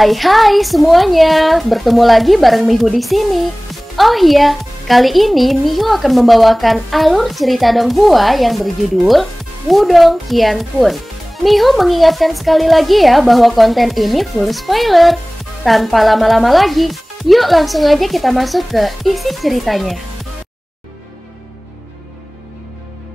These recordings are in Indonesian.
Hai semuanya, bertemu lagi bareng Mihu di sini. Oh iya, kali ini Mihu akan membawakan alur cerita Donghua yang berjudul Wudong Qiankun. Mihu mengingatkan sekali lagi ya bahwa konten ini full spoiler. Tanpa lama-lama lagi, yuk langsung aja kita masuk ke isi ceritanya.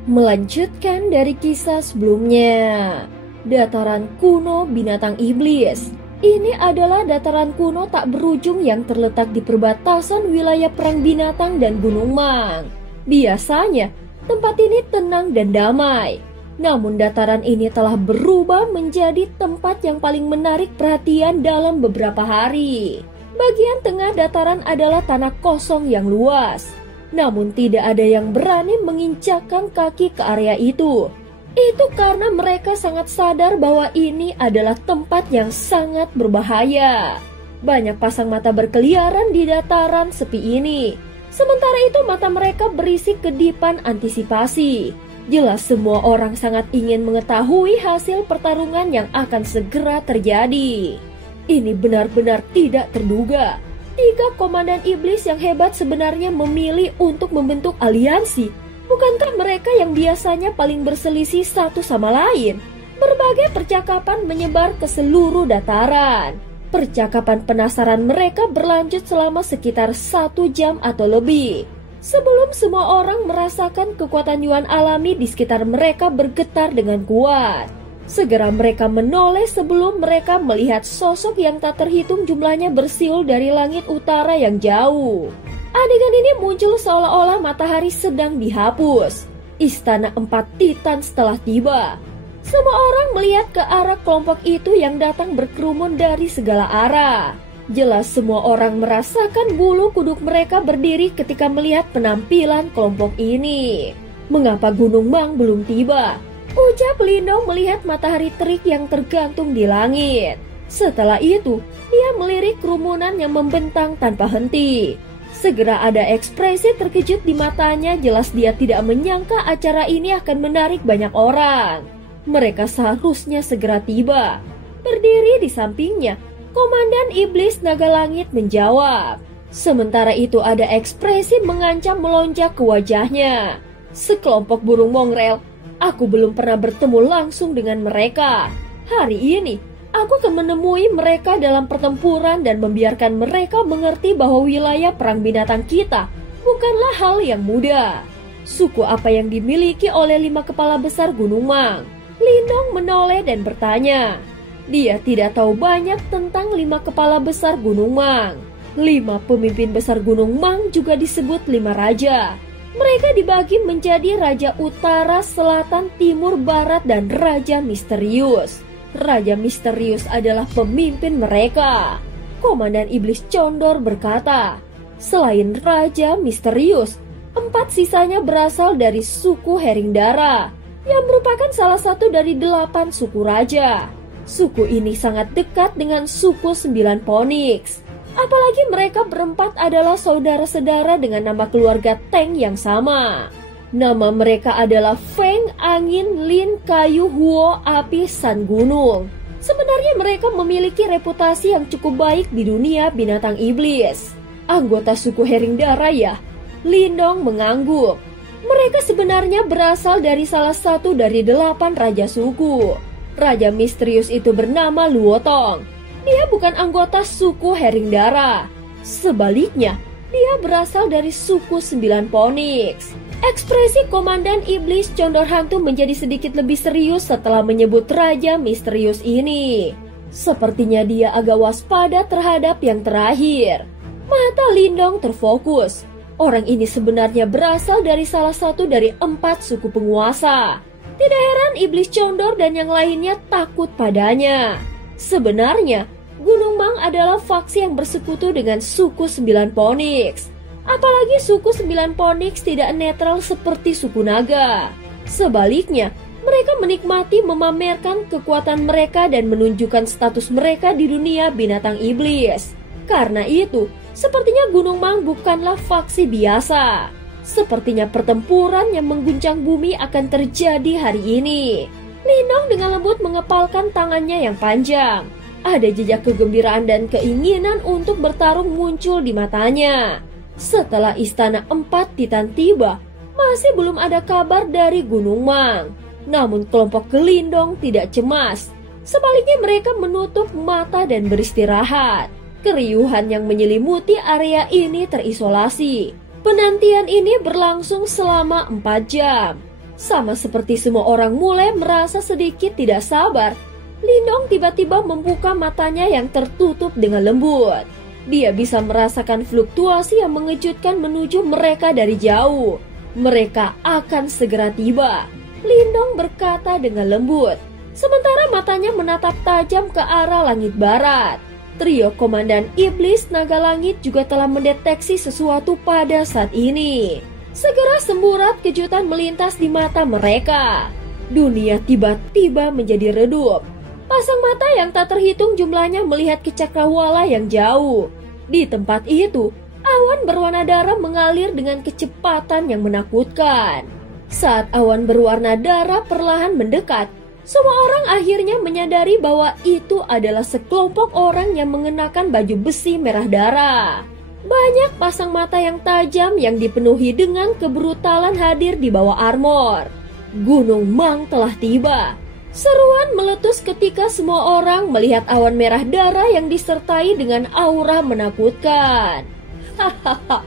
Melanjutkan dari kisah sebelumnya, dataran kuno binatang iblis. Ini adalah dataran kuno tak berujung yang terletak di perbatasan wilayah perang binatang dan Gunung Mang. Biasanya, tempat ini tenang dan damai. Namun dataran ini telah berubah menjadi tempat yang paling menarik perhatian dalam beberapa hari. Bagian tengah dataran adalah tanah kosong yang luas. Namun tidak ada yang berani menginjakkan kaki ke area itu. Itu karena mereka sangat sadar bahwa ini adalah tempat yang sangat berbahaya. Banyak pasang mata berkeliaran di dataran sepi ini. Sementara itu mata mereka berisi kedipan antisipasi. Jelas semua orang sangat ingin mengetahui hasil pertarungan yang akan segera terjadi. Ini benar-benar tidak terduga. 3 komandan iblis yang hebat sebenarnya memilih untuk membentuk aliansi. Bukankah mereka yang biasanya paling berselisih satu sama lain? Berbagai percakapan menyebar ke seluruh dataran. Percakapan penasaran mereka berlanjut selama sekitar 1 jam atau lebih. Sebelum semua orang merasakan kekuatan Yuan alami di sekitar mereka bergetar dengan kuat. Segera mereka menoleh sebelum mereka melihat sosok yang tak terhitung jumlahnya bersiul dari langit utara yang jauh. Adegan ini muncul seolah-olah matahari sedang dihapus. Istana 4 Titan setelah tiba. Semua orang melihat ke arah kelompok itu yang datang berkerumun dari segala arah. Jelas semua orang merasakan bulu kuduk mereka berdiri ketika melihat penampilan kelompok ini. Mengapa Gunung Mang belum tiba? Ucap Lindong melihat matahari terik yang tergantung di langit. Setelah itu, dia melirik kerumunan yang membentang tanpa henti. Segera ada ekspresi terkejut di matanya, jelas dia tidak menyangka acara ini akan menarik banyak orang. Mereka seharusnya segera tiba. Berdiri di sampingnya, Komandan Iblis Naga Langit menjawab. Sementara itu ada ekspresi mengancam melonjak ke wajahnya. Sekelompok burung mongrel, aku belum pernah bertemu langsung dengan mereka. Hari ini, aku akan menemui mereka dalam pertempuran dan membiarkan mereka mengerti bahwa wilayah perang binatang kita bukanlah hal yang mudah. Suku apa yang dimiliki oleh 5 kepala besar Gunung Mang? Lindong menoleh dan bertanya. Dia tidak tahu banyak tentang 5 kepala besar Gunung Mang. 5 pemimpin besar Gunung Mang juga disebut 5 raja. Mereka dibagi menjadi Raja Utara, Selatan, Timur, Barat, dan Raja Misterius. Raja Misterius adalah pemimpin mereka. Komandan Iblis Condor berkata, selain Raja Misterius, 4 sisanya berasal dari suku Heringdara, yang merupakan salah satu dari 8 suku raja. Suku ini sangat dekat dengan suku 9 Phoenix. Apalagi mereka berempat adalah saudara-saudara dengan nama keluarga Teng yang sama. Nama mereka adalah Feng, Angin, Lin, Kayu, Huo, Api, San, Gunung. Sebenarnya mereka memiliki reputasi yang cukup baik di dunia binatang iblis. Anggota suku Heringdara ya? Lindong mengangguk. Mereka sebenarnya berasal dari salah satu dari 8 raja suku. Raja misterius itu bernama Luotong. Dia bukan anggota suku Heringdara. Sebaliknya, dia berasal dari suku 9 Phoenix. Ekspresi Komandan Iblis Condor Hantu menjadi sedikit lebih serius setelah menyebut Raja Misterius ini. Sepertinya dia agak waspada terhadap yang terakhir. Mata Lindong terfokus. Orang ini sebenarnya berasal dari salah satu dari 4 suku penguasa. Tidak heran Iblis Condor dan yang lainnya takut padanya. Sebenarnya, Gunung Mang adalah faksi yang bersekutu dengan suku 9 Phoenix. Apalagi suku 9 Phoenix tidak netral seperti suku naga. Sebaliknya, mereka menikmati memamerkan kekuatan mereka dan menunjukkan status mereka di dunia binatang iblis. Karena itu, sepertinya Gunung Mang bukanlah faksi biasa. Sepertinya pertempuran yang mengguncang bumi akan terjadi hari ini. Lindong dengan lembut mengepalkan tangannya yang panjang. Ada jejak kegembiraan dan keinginan untuk bertarung muncul di matanya. Setelah Istana Empat Titan tiba, masih belum ada kabar dari Gunung Mang. Namun kelompok Gelindong tidak cemas. Sebaliknya mereka menutup mata dan beristirahat. Keriuhan yang menyelimuti area ini terisolasi. Penantian ini berlangsung selama 4 jam. Sama seperti semua orang mulai merasa sedikit tidak sabar, Lindong tiba-tiba membuka matanya yang tertutup dengan lembut. Dia bisa merasakan fluktuasi yang mengejutkan menuju mereka dari jauh. Mereka akan segera tiba. Lindong berkata dengan lembut, sementara matanya menatap tajam ke arah langit barat. Trio Komandan Iblis Naga Langit juga telah mendeteksi sesuatu pada saat ini. Segera semburat kejutan melintas di mata mereka. Dunia tiba-tiba menjadi redup. Pasang mata yang tak terhitung jumlahnya melihat ke cakrawala yang jauh. Di tempat itu, awan berwarna darah mengalir dengan kecepatan yang menakutkan. Saat awan berwarna darah perlahan mendekat, semua orang akhirnya menyadari bahwa itu adalah sekelompok orang yang mengenakan baju besi merah darah. Banyak pasang mata yang tajam yang dipenuhi dengan kebrutalan hadir di bawah armor. Gunung Mang telah tiba. Seruan meletus ketika semua orang melihat awan merah darah yang disertai dengan aura menakutkan. Hahaha,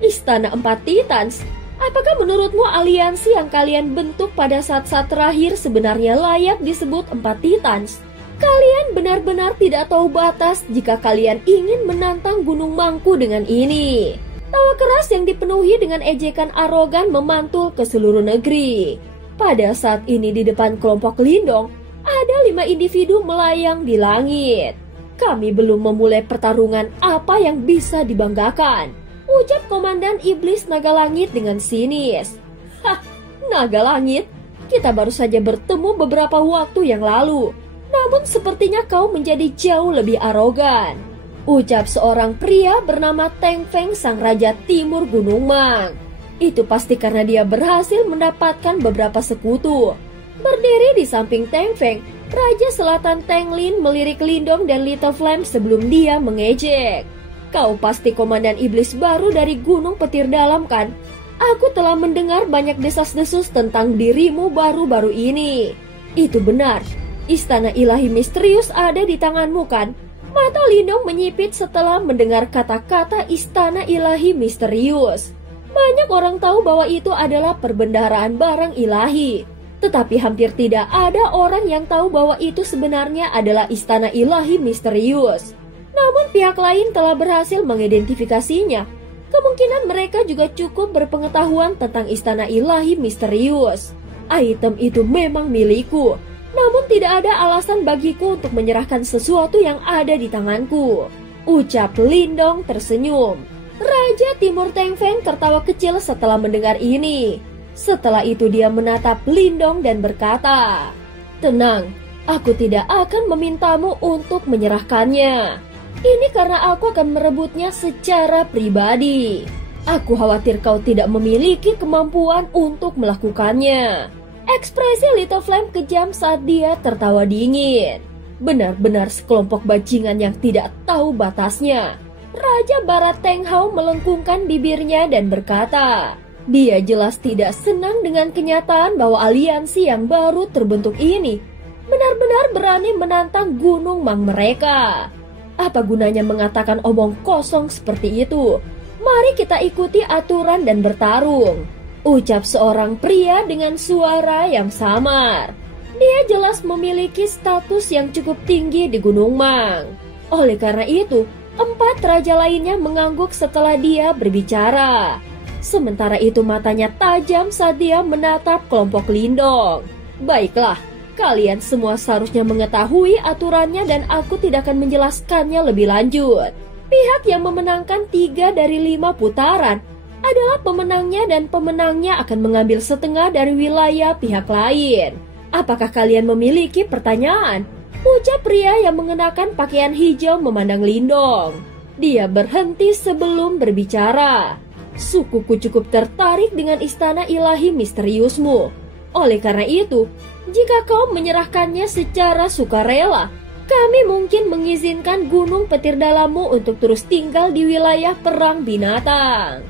Istana Empat Titans. Apakah menurutmu aliansi yang kalian bentuk pada saat-saat terakhir sebenarnya layak disebut Empat Titans? Kalian benar-benar tidak tahu batas jika kalian ingin menantang Gunung Mangku dengan ini. Tawa keras yang dipenuhi dengan ejekan arogan memantul ke seluruh negeri. Pada saat ini di depan kelompok Lindong, ada 5 individu melayang di langit. Kami belum memulai pertarungan apa yang bisa dibanggakan, ucap Komandan Iblis Naga Langit dengan sinis. Hah, Naga Langit? Kita baru saja bertemu beberapa waktu yang lalu. Namun sepertinya kau menjadi jauh lebih arogan, ucap seorang pria bernama Teng Feng, sang Raja Timur Gunung Mang. Itu pasti karena dia berhasil mendapatkan beberapa sekutu. Berdiri di samping Teng Feng, Raja Selatan Teng Lin melirik Lindong dan Little Flame sebelum dia mengejek. Kau pasti komandan iblis baru dari Gunung Petir Dalam kan? Aku telah mendengar banyak desas-desus tentang dirimu baru-baru ini. Itu benar. Istana ilahi misterius ada di tanganmu kan? Mata Lindong menyipit setelah mendengar kata-kata istana ilahi misterius. Banyak orang tahu bahwa itu adalah perbendaharaan barang ilahi. Tetapi hampir tidak ada orang yang tahu bahwa itu sebenarnya adalah istana ilahi misterius. Namun pihak lain telah berhasil mengidentifikasinya. Kemungkinan mereka juga cukup berpengetahuan tentang istana ilahi misterius. Item itu memang milikku. Namun tidak ada alasan bagiku untuk menyerahkan sesuatu yang ada di tanganku, ucap Lindong tersenyum. Raja Timur Teng Feng tertawa kecil setelah mendengar ini. Setelah itu dia menatap Lindong dan berkata, tenang, aku tidak akan memintamu untuk menyerahkannya. Ini karena aku akan merebutnya secara pribadi. Aku khawatir kau tidak memiliki kemampuan untuk melakukannya. Ekspresi Little Flame kejam saat dia tertawa dingin. Benar-benar sekelompok bajingan yang tidak tahu batasnya. Raja Barat Teng Hao melengkungkan bibirnya dan berkata, dia jelas tidak senang dengan kenyataan bahwa aliansi yang baru terbentuk ini benar-benar berani menantang Gunung Mang mereka. Apa gunanya mengatakan omong kosong seperti itu? Mari kita ikuti aturan dan bertarung, ucap seorang pria dengan suara yang samar. Dia jelas memiliki status yang cukup tinggi di Gunung Mang. Oleh karena itu, 4 raja lainnya mengangguk setelah dia berbicara. Sementara itu matanya tajam saat dia menatap kelompok Lindong. Baiklah, kalian semua seharusnya mengetahui aturannya dan aku tidak akan menjelaskannya lebih lanjut. Pihak yang memenangkan 3 dari 5 putaran adalah pemenangnya dan pemenangnya akan mengambil setengah dari wilayah pihak lain. Apakah kalian memiliki pertanyaan? Ucap pria yang mengenakan pakaian hijau memandang Lindong. Dia berhenti sebelum berbicara. Sukuku cukup tertarik dengan istana ilahi misteriusmu. Oleh karena itu, jika kau menyerahkannya secara sukarela, Kami mungkin mengizinkan Gunung Petir Dalammu untuk terus tinggal di wilayah perang binatang.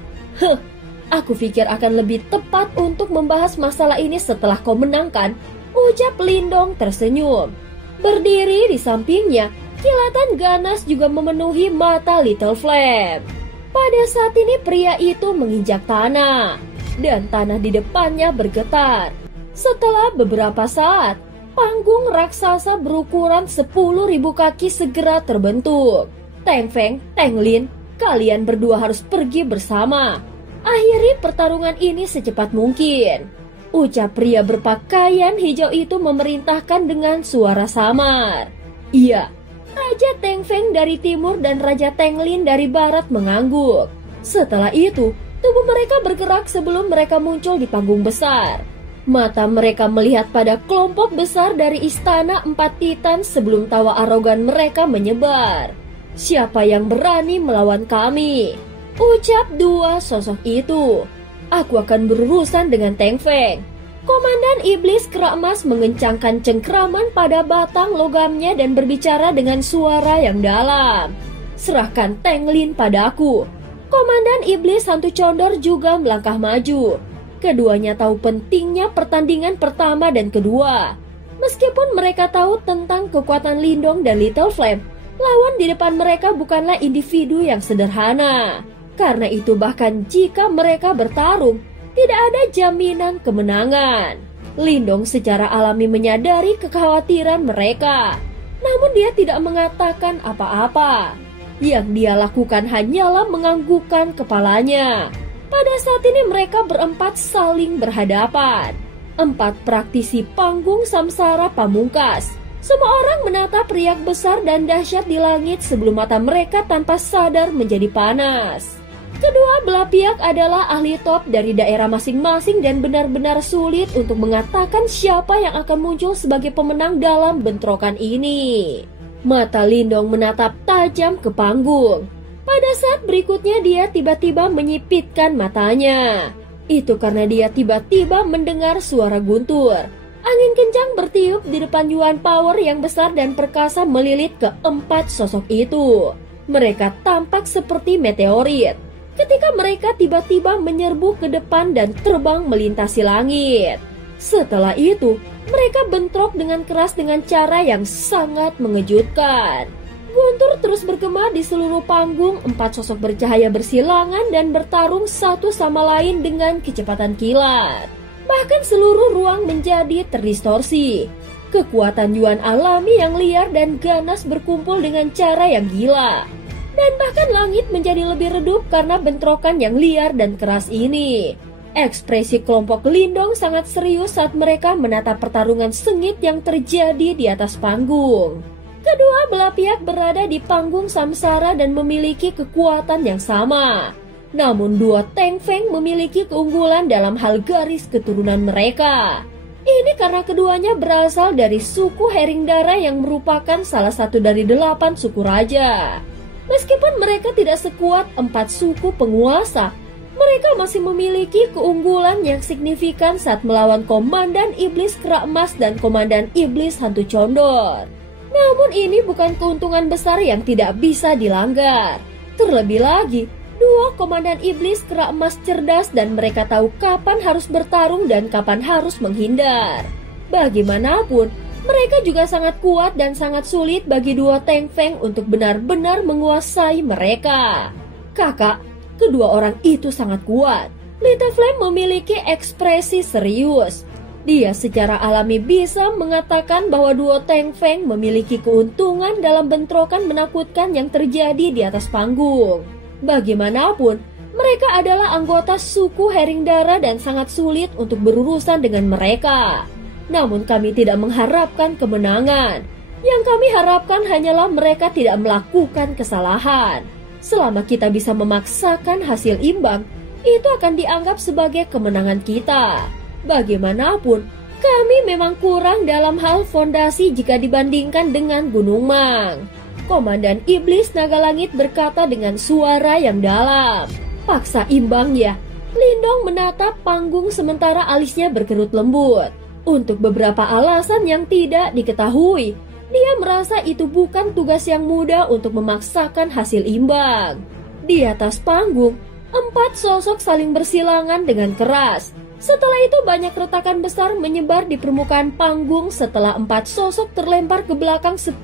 Aku pikir akan lebih tepat untuk membahas masalah ini setelah kau menangkan, ucap Lindong tersenyum. Berdiri di sampingnya, kilatan ganas juga memenuhi mata Little Flame. Pada saat ini pria itu menginjak tanah, dan tanah di depannya bergetar. Setelah beberapa saat, panggung raksasa berukuran 10.000 kaki segera terbentuk. Teng Feng, Teng Lin, kalian berdua harus pergi bersama. Akhiri pertarungan ini secepat mungkin, ucap pria berpakaian hijau itu memerintahkan dengan suara samar. Iya, Raja Teng Feng dari timur dan Raja Teng Lin dari barat mengangguk. Setelah itu, tubuh mereka bergerak sebelum mereka muncul di panggung besar. Mata mereka melihat pada kelompok besar dari istana 4 titan sebelum tawa arogan mereka menyebar. Siapa yang berani melawan kami? Ucap dua sosok itu. Aku akan berurusan dengan Teng Feng. Komandan Iblis Kera Emas mengencangkan cengkraman pada batang logamnya dan berbicara dengan suara yang dalam. Serahkan Teng Lin padaku. Komandan Iblis Hantu Condor juga melangkah maju. Keduanya tahu pentingnya pertandingan pertama dan kedua. Meskipun mereka tahu tentang kekuatan Lindong dan Little Flame, lawan di depan mereka bukanlah individu yang sederhana. Karena itu bahkan jika mereka bertarung, tidak ada jaminan kemenangan. Lindong secara alami menyadari kekhawatiran mereka. Namun dia tidak mengatakan apa-apa. Yang dia lakukan hanyalah menganggukkan kepalanya. Pada saat ini mereka berempat saling berhadapan. 4 praktisi panggung samsara pamungkas. Semua orang menatap riak besar dan dahsyat di langit sebelum mata mereka tanpa sadar menjadi panas. Kedua belah pihak adalah ahli top dari daerah masing-masing dan benar-benar sulit untuk mengatakan siapa yang akan muncul sebagai pemenang dalam bentrokan ini. Mata Lindong menatap tajam ke panggung. Pada saat berikutnya dia tiba-tiba menyipitkan matanya. Itu karena dia tiba-tiba mendengar suara guntur. Angin kencang bertiup di depan Yuan Power yang besar dan perkasa melilit ke 4 sosok itu. Mereka tampak seperti meteorit. Ketika mereka tiba-tiba menyerbu ke depan dan terbang melintasi langit. Setelah itu, mereka bentrok dengan keras dengan cara yang sangat mengejutkan. Guntur terus bergema di seluruh panggung. 4 sosok bercahaya bersilangan dan bertarung satu sama lain dengan kecepatan kilat. Bahkan seluruh ruang menjadi terdistorsi. Kekuatan Yuan alami yang liar dan ganas berkumpul dengan cara yang gila. Dan bahkan langit menjadi lebih redup karena bentrokan yang liar dan keras ini. Ekspresi kelompok Lindong sangat serius saat mereka menatap pertarungan sengit yang terjadi di atas panggung. Kedua belah pihak berada di panggung samsara dan memiliki kekuatan yang sama. Namun dua Teng Feng memiliki keunggulan dalam hal garis keturunan mereka. Ini karena keduanya berasal dari suku Heringdara yang merupakan salah satu dari 8 suku raja. Meskipun mereka tidak sekuat 4 suku penguasa, mereka masih memiliki keunggulan yang signifikan saat melawan Komandan Iblis Kera Emas dan Komandan Iblis Hantu Condor. Namun ini bukan keuntungan besar yang tidak bisa dilanggar. Terlebih lagi, dua Komandan Iblis Kera Emas cerdas dan mereka tahu kapan harus bertarung dan kapan harus menghindar. Bagaimanapun, mereka juga sangat kuat dan sangat sulit bagi dua Teng Feng untuk benar-benar menguasai mereka. Kakak, kedua orang itu sangat kuat. Little Flame memiliki ekspresi serius. Dia secara alami bisa mengatakan bahwa duo Teng Feng memiliki keuntungan dalam bentrokan menakutkan yang terjadi di atas panggung. Bagaimanapun, mereka adalah anggota suku Heringdara dan sangat sulit untuk berurusan dengan mereka. Namun kami tidak mengharapkan kemenangan. Yang kami harapkan hanyalah mereka tidak melakukan kesalahan. Selama kita bisa memaksakan hasil imbang, itu akan dianggap sebagai kemenangan kita. Bagaimanapun, kami memang kurang dalam hal fondasi jika dibandingkan dengan Gunung Mang. Komandan Iblis Naga Langit berkata dengan suara yang dalam. Paksa imbang ya. Lindong menatap panggung sementara alisnya berkerut lembut. Untuk beberapa alasan yang tidak diketahui, Dia merasa itu bukan tugas yang mudah untuk memaksakan hasil imbang. Di atas panggung, 4 sosok saling bersilangan dengan keras. Setelah itu banyak retakan besar menyebar di permukaan panggung setelah 4 sosok terlempar ke belakang 10.000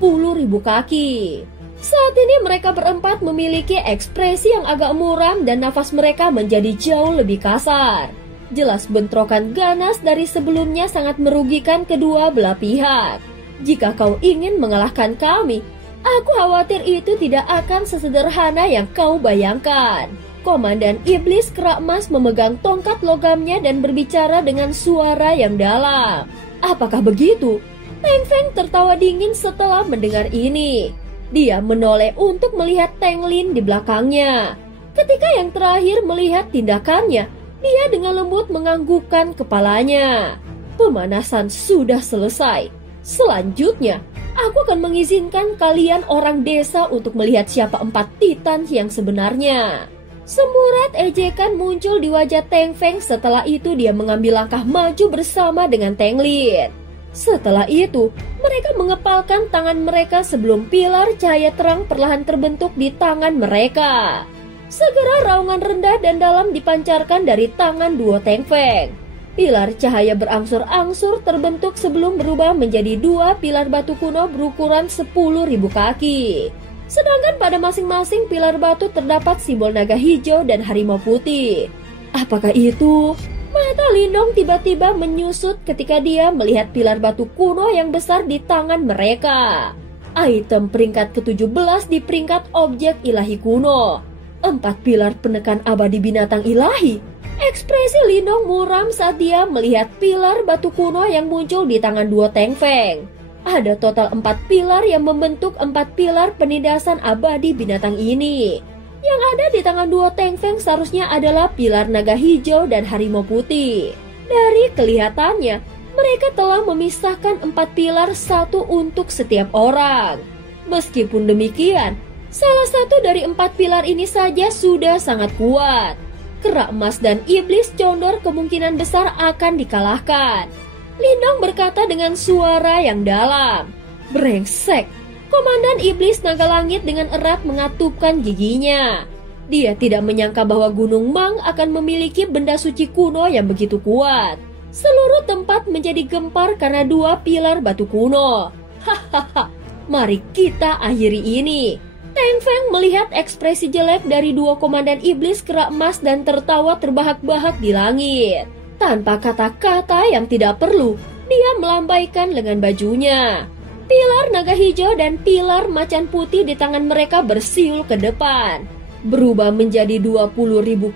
kaki. Saat ini mereka berempat memiliki ekspresi yang agak muram dan nafas mereka menjadi jauh lebih kasar. Jelas bentrokan ganas dari sebelumnya sangat merugikan kedua belah pihak. Jika kau ingin mengalahkan kami, aku khawatir itu tidak akan sesederhana yang kau bayangkan. Komandan Iblis Kerak Emas memegang tongkat logamnya dan berbicara dengan suara yang dalam. Apakah begitu? Teng Feng tertawa dingin setelah mendengar ini. Dia menoleh untuk melihat Teng Lin di belakangnya. Ketika yang terakhir melihat tindakannya, dia dengan lembut menganggukkan kepalanya. Pemanasan sudah selesai. Selanjutnya, aku akan mengizinkan kalian orang desa untuk melihat siapa 4 titan yang sebenarnya. Semurat ejekan muncul di wajah Teng Feng. Setelah itu dia mengambil langkah maju bersama dengan Teng Lin. Setelah itu, mereka mengepalkan tangan mereka sebelum pilar cahaya terang perlahan terbentuk di tangan mereka. Segera raungan rendah dan dalam dipancarkan dari tangan duo Teng Feng. Pilar cahaya berangsur-angsur terbentuk sebelum berubah menjadi 2 pilar batu kuno berukuran 10.000 kaki. Sedangkan pada masing-masing pilar batu terdapat simbol naga hijau dan harimau putih. Apakah itu? Mata Lindong tiba-tiba menyusut ketika dia melihat pilar batu kuno yang besar di tangan mereka. Item peringkat ke-17 di peringkat objek ilahi kuno. 4 pilar penekan abadi binatang ilahi. Ekspresi Lindong muram saat dia melihat pilar batu kuno yang muncul di tangan duo Teng Feng. Ada total 4 pilar yang membentuk 4 pilar penindasan abadi binatang ini. Yang ada di tangan duo Teng Feng seharusnya adalah pilar naga hijau dan harimau putih. Dari kelihatannya, mereka telah memisahkan 4 pilar satu untuk setiap orang. Meskipun demikian, salah satu dari 4 pilar ini saja sudah sangat kuat. Kerak Emas dan Iblis Condor kemungkinan besar akan dikalahkan. Lindong berkata dengan suara yang dalam. Brengsek. Komandan Iblis Naga Langit dengan erat mengatupkan giginya. Dia tidak menyangka bahwa Gunung Mang akan memiliki benda suci kuno yang begitu kuat. Seluruh tempat menjadi gempar karena 2 pilar batu kuno. Hahaha. Mari kita akhiri ini. Teng Feng melihat ekspresi jelek dari duo komandan Iblis Kerak Emas dan tertawa terbahak-bahak di langit. Tanpa kata-kata yang tidak perlu, dia melambaikan lengan bajunya. Pilar naga hijau dan pilar macan putih di tangan mereka bersiul ke depan. Berubah menjadi 20.000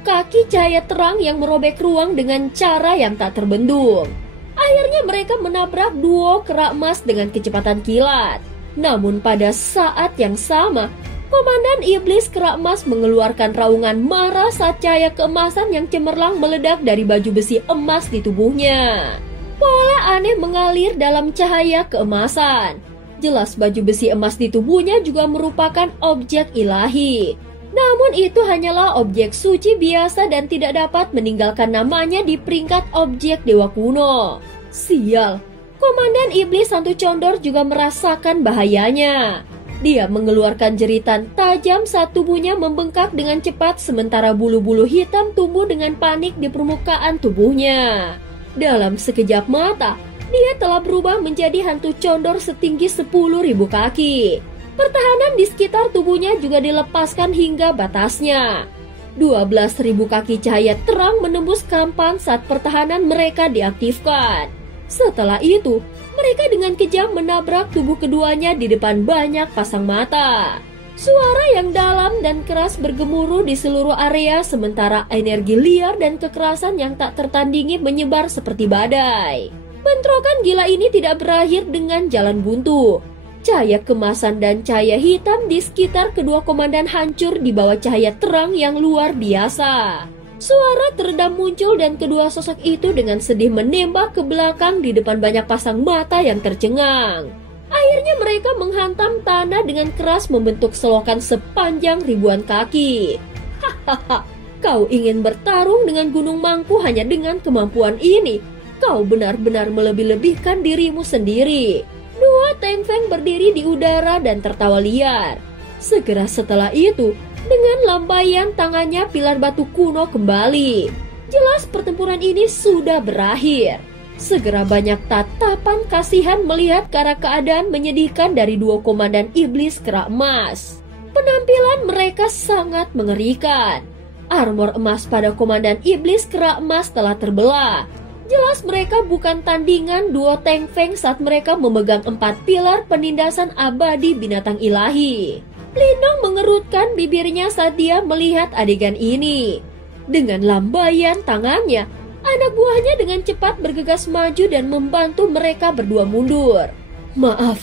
kaki cahaya terang yang merobek ruang dengan cara yang tak terbendung. Akhirnya mereka menabrak duo Kerak Emas dengan kecepatan kilat. Namun pada saat yang sama, Komandan Iblis Kerak Emas mengeluarkan raungan marah saat cahaya keemasan yang cemerlang meledak dari baju besi emas di tubuhnya. Pola aneh mengalir dalam cahaya keemasan. Jelas baju besi emas di tubuhnya juga merupakan objek ilahi. Namun itu hanyalah objek suci biasa dan tidak dapat meninggalkan namanya di peringkat objek dewa kuno. Sial. Komandan Iblis Hantu Condor juga merasakan bahayanya. Dia mengeluarkan jeritan tajam saat tubuhnya membengkak dengan cepat sementara bulu-bulu hitam tumbuh dengan panik di permukaan tubuhnya. Dalam sekejap mata, dia telah berubah menjadi hantu condor setinggi 10.000 kaki. Pertahanan di sekitar tubuhnya juga dilepaskan hingga batasnya. 12.000 kaki cahaya terang menembus kampan saat pertahanan mereka diaktifkan. Setelah itu, mereka dengan kejam menabrak tubuh keduanya di depan banyak pasang mata. Suara yang dalam dan keras bergemuruh di seluruh area sementara energi liar dan kekerasan yang tak tertandingi menyebar seperti badai. Bentrokan gila ini tidak berakhir dengan jalan buntu. Cahaya kemasan dan cahaya hitam di sekitar kedua komandan hancur di bawah cahaya terang yang luar biasa. Suara teredam muncul dan kedua sosok itu dengan sedih menembak ke belakang di depan banyak pasang mata yang tercengang. Akhirnya mereka menghantam tanah dengan keras membentuk selokan sepanjang ribuan kaki. Hahaha, kau ingin bertarung dengan Gunung Mangku hanya dengan kemampuan ini? Kau benar-benar melebih-lebihkan dirimu sendiri. Dua Teng Feng berdiri di udara dan tertawa liar. Segera setelah itu, dengan lambaian tangannya pilar batu kuno kembali. Jelas pertempuran ini sudah berakhir. Segera banyak tatapan kasihan melihat ke arah keadaan menyedihkan dari dua komandan iblis kera emas. Penampilan mereka sangat mengerikan. Armor emas pada komandan iblis kera emas telah terbelah. Jelas mereka bukan tandingan duo Teng Feng saat mereka memegang 4 pilar penindasan abadi binatang ilahi. Lindong mengerutkan bibirnya saat dia melihat adegan ini. Dengan lambaian tangannya, anak buahnya dengan cepat bergegas maju dan membantu mereka berdua mundur. Maaf,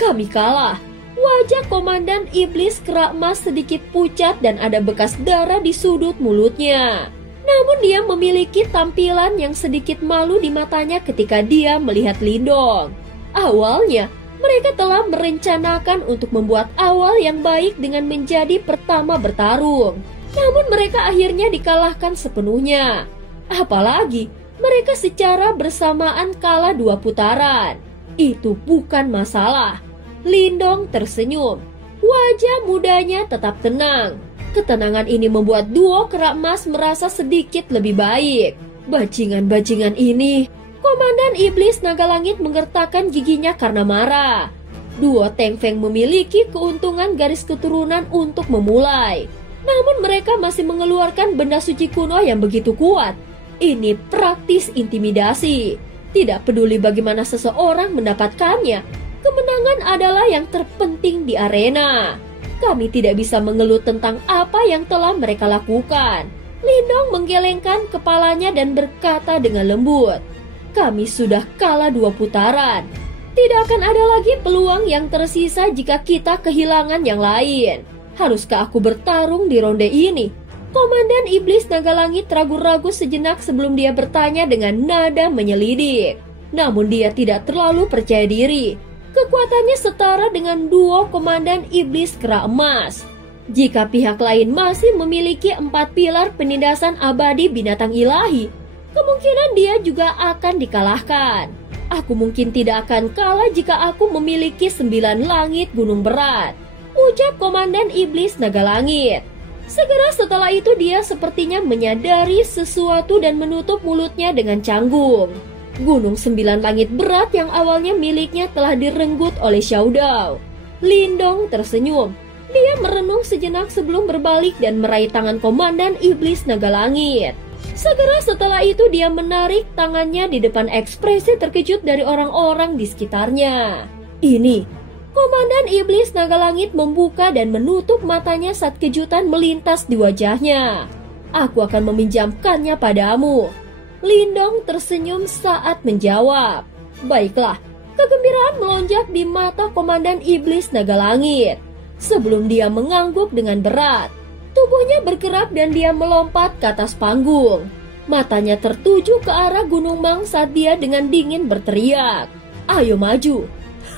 kami kalah. Wajah komandan iblis kera emas sedikit pucat dan ada bekas darah di sudut mulutnya. Namun dia memiliki tampilan yang sedikit malu di matanya ketika dia melihat Lindong. Awalnya, mereka telah merencanakan untuk membuat awal yang baik dengan menjadi pertama bertarung. Namun mereka akhirnya dikalahkan sepenuhnya. Apalagi, mereka secara bersamaan kalah 2 putaran. Itu bukan masalah. Lindong tersenyum. Wajah mudanya tetap tenang. Ketenangan ini membuat duo kera emas merasa sedikit lebih baik. Bajingan-bajingan ini. Komandan iblis naga langit menggertakkan giginya karena marah. Duo Teng Feng memiliki keuntungan garis keturunan untuk memulai. Namun mereka masih mengeluarkan benda suci kuno yang begitu kuat. Ini praktis intimidasi. Tidak peduli bagaimana seseorang mendapatkannya, kemenangan adalah yang terpenting di arena. Kami tidak bisa mengeluh tentang apa yang telah mereka lakukan. Lindong menggelengkan kepalanya dan berkata dengan lembut, kami sudah kalah 2 putaran. Tidak akan ada lagi peluang yang tersisa jika kita kehilangan yang lain. Haruskah aku bertarung di ronde ini? Komandan iblis naga langit ragu-ragu sejenak sebelum dia bertanya dengan nada menyelidik. Namun dia tidak terlalu percaya diri. Kekuatannya setara dengan duo komandan iblis kera emas. Jika pihak lain masih memiliki 4 pilar penindasan abadi binatang ilahi, kemungkinan dia juga akan dikalahkan. Aku mungkin tidak akan kalah jika aku memiliki 9 langit gunung berat, ucap komandan iblis naga langit. Segera setelah itu dia sepertinya menyadari sesuatu dan menutup mulutnya dengan canggung. Gunung 9 langit berat yang awalnya miliknya telah direnggut oleh Xiao Dao. Lindong tersenyum. Dia merenung sejenak sebelum berbalik dan meraih tangan komandan iblis naga langit. Segera setelah itu dia menarik tangannya di depan ekspresi terkejut dari orang-orang di sekitarnya. Ini, komandan iblis naga langit membuka dan menutup matanya saat kejutan melintas di wajahnya. Aku akan meminjamkannya padamu. Lindong tersenyum saat menjawab. Baiklah, kegembiraan melonjak di mata komandan iblis naga langit. Sebelum dia mengangguk dengan berat, tubuhnya bergerak dan dia melompat ke atas panggung. Matanya tertuju ke arah Gunung Mang saat dia dengan dingin berteriak, ayo maju.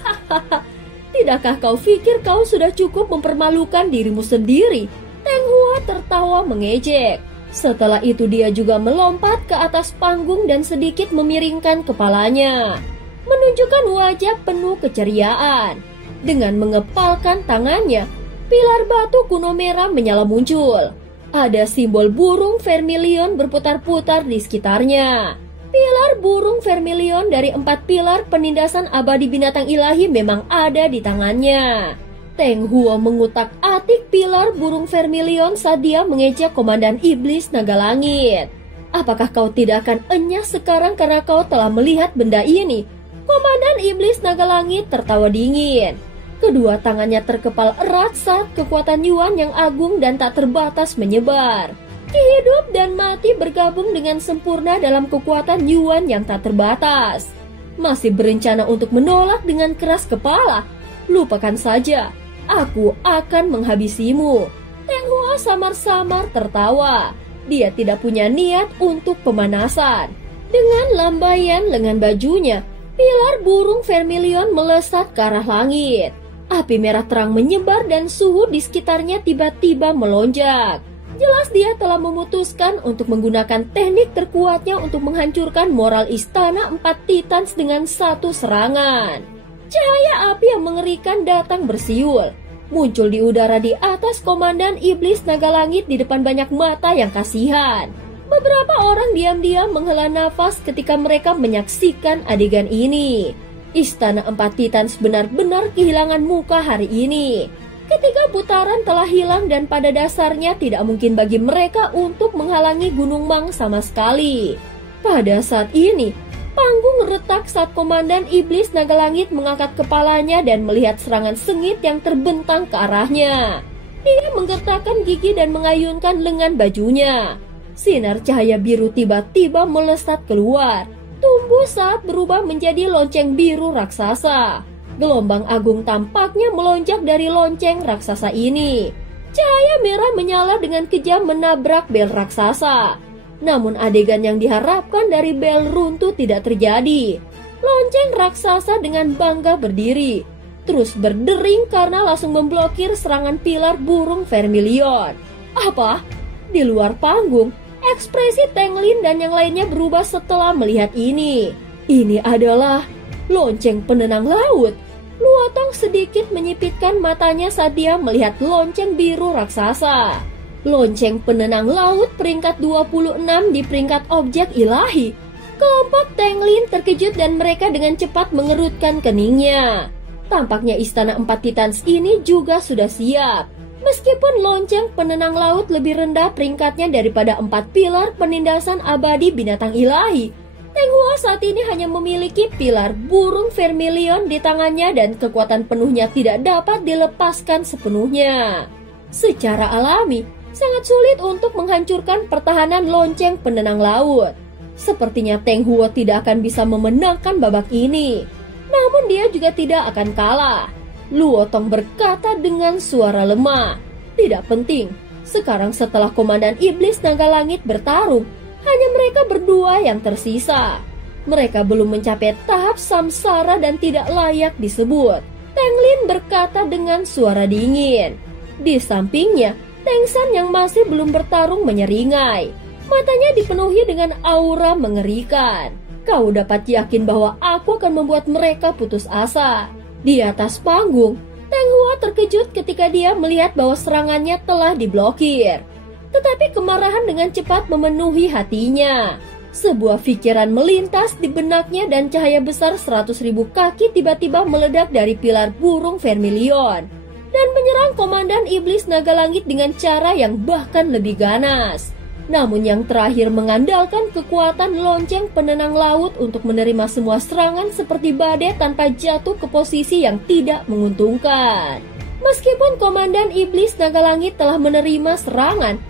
Hahaha, tidakkah kau pikir kau sudah cukup mempermalukan dirimu sendiri? Teng Hua tertawa mengejek. Setelah itu dia juga melompat ke atas panggung dan sedikit memiringkan kepalanya, menunjukkan wajah penuh keceriaan. Dengan mengepalkan tangannya, pilar batu kuno merah menyala muncul. Ada simbol burung vermilion berputar-putar di sekitarnya. Pilar burung vermilion dari 4 pilar penindasan abadi binatang ilahi memang ada di tangannya. Teng Hua mengutak-atik pilar burung vermilion saat dia mengejek komandan iblis naga langit. Apakah kau tidak akan enyah sekarang karena kau telah melihat benda ini? Komandan iblis naga langit tertawa dingin. Kedua tangannya terkepal erat saat kekuatan Yuan yang agung dan tak terbatas menyebar. Hidup dan mati bergabung dengan sempurna dalam kekuatan Yuan yang tak terbatas. Masih berencana untuk menolak dengan keras kepala? Lupakan saja. Aku akan menghabisimu. Teng Hua samar-samar tertawa. Dia tidak punya niat untuk pemanasan. Dengan lambaian lengan bajunya, pilar burung vermilion melesat ke arah langit. Api merah terang menyebar dan suhu di sekitarnya tiba-tiba melonjak. Jelas dia telah memutuskan untuk menggunakan teknik terkuatnya untuk menghancurkan moral istana 4 titans dengan 1 serangan. Cahaya api yang mengerikan datang bersiul, muncul di udara di atas Komandan Iblis Naga Langit di depan banyak mata yang kasihan. Beberapa orang diam-diam menghela nafas ketika mereka menyaksikan adegan ini. Istana Empat Titans benar-benar kehilangan muka hari ini. Ketiga putaran telah hilang dan pada dasarnya tidak mungkin bagi mereka untuk menghalangi Gunung Mang sama sekali. Pada saat ini, panggung retak saat Komandan Iblis Naga Langit mengangkat kepalanya dan melihat serangan sengit yang terbentang ke arahnya. Dia menggertakkan gigi dan mengayunkan lengan bajunya. Sinar cahaya biru tiba-tiba melesat keluar, tumbuh saat berubah menjadi lonceng biru raksasa. Gelombang agung tampaknya melonjak dari lonceng raksasa ini. Cahaya merah menyala dengan kejam menabrak bel raksasa. Namun adegan yang diharapkan dari bel runtuh tidak terjadi. Lonceng raksasa dengan bangga berdiri, terus berdering karena langsung memblokir serangan pilar burung vermilion. Apa? Di luar panggung, ekspresi Tenglin dan yang lainnya berubah setelah melihat ini. Ini adalah lonceng penenang laut. Luotong sedikit menyipitkan matanya saat dia melihat lonceng biru raksasa. Lonceng penenang laut peringkat 26 di peringkat objek ilahi. Kelompok Tenglin terkejut dan mereka dengan cepat mengerutkan keningnya. Tampaknya Istana Empat Titans ini juga sudah siap. Meskipun lonceng penenang laut lebih rendah peringkatnya daripada 4 pilar penindasan abadi binatang ilahi, Tenghua saat ini hanya memiliki pilar burung vermilion di tangannya dan kekuatan penuhnya tidak dapat dilepaskan sepenuhnya. Secara alami, sangat sulit untuk menghancurkan pertahanan lonceng penenang laut. Sepertinya Tenghua tidak akan bisa memenangkan babak ini. Namun dia juga tidak akan kalah. Luotong berkata dengan suara lemah. Tidak penting, sekarang setelah Komandan Iblis Naga Langit bertarung, hanya mereka berdua yang tersisa. Mereka belum mencapai tahap samsara dan tidak layak disebut. Tenglin berkata dengan suara dingin. Di sampingnya, Tengsan yang masih belum bertarung menyeringai. Matanya dipenuhi dengan aura mengerikan. Kau dapat yakin bahwa aku akan membuat mereka putus asa. Di atas panggung, Tenghua terkejut ketika dia melihat bahwa serangannya telah diblokir. Tetapi kemarahan dengan cepat memenuhi hatinya. Sebuah pikiran melintas di benaknya dan cahaya besar 100.000 kaki tiba-tiba meledak dari pilar burung vermilion dan menyerang Komandan Iblis Naga Langit dengan cara yang bahkan lebih ganas. Namun yang terakhir mengandalkan kekuatan lonceng penenang laut untuk menerima semua serangan seperti badai tanpa jatuh ke posisi yang tidak menguntungkan. Meskipun Komandan Iblis Naga Langit telah menerima serangan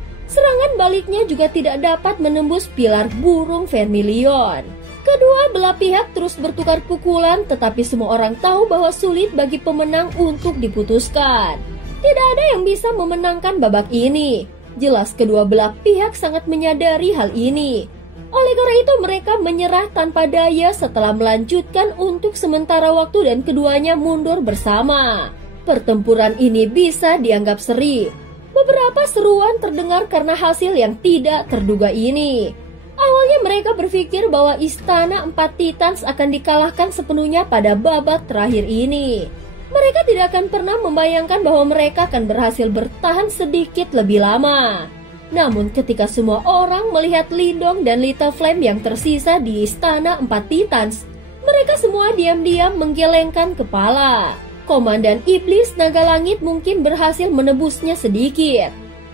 baliknya juga tidak dapat menembus pilar burung vermilion. Kedua belah pihak terus bertukar pukulan, tetapi semua orang tahu bahwa sulit bagi pemenang untuk diputuskan. Tidak ada yang bisa memenangkan babak ini. Jelas kedua belah pihak sangat menyadari hal ini. Oleh karena itu mereka menyerah tanpa daya setelah melanjutkan untuk sementara waktu dan keduanya mundur bersama. Pertempuran ini bisa dianggap seri. Beberapa seruan terdengar karena hasil yang tidak terduga ini. Awalnya mereka berpikir bahwa Istana Empat Titans akan dikalahkan sepenuhnya pada babak terakhir ini. Mereka tidak akan pernah membayangkan bahwa mereka akan berhasil bertahan sedikit lebih lama. Namun ketika semua orang melihat Lindong dan Little Flame yang tersisa di Istana Empat Titans, mereka semua diam-diam menggelengkan kepala. Komandan Iblis Naga Langit mungkin berhasil menebusnya sedikit.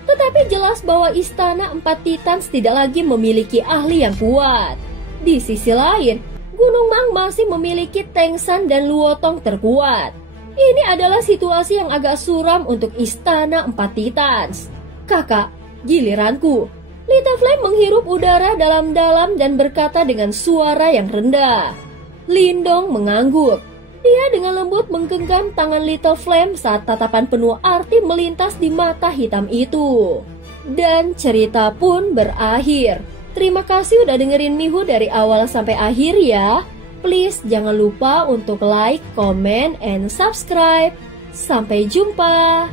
Tetapi jelas bahwa Istana Empat Titans tidak lagi memiliki ahli yang kuat. Di sisi lain, Gunung Mang masih memiliki Tengsan dan Luotong terkuat. Ini adalah situasi yang agak suram untuk Istana Empat Titans. Kakak, giliranku. Little Flame menghirup udara dalam-dalam dan berkata dengan suara yang rendah. Lindong mengangguk. Dia dengan lembut menggenggam tangan Little Flame saat tatapan penuh arti melintas di mata hitam itu. Dan cerita pun berakhir. Terima kasih udah dengerin Mihu dari awal sampai akhir ya. Please jangan lupa untuk like, comment, and subscribe. Sampai jumpa.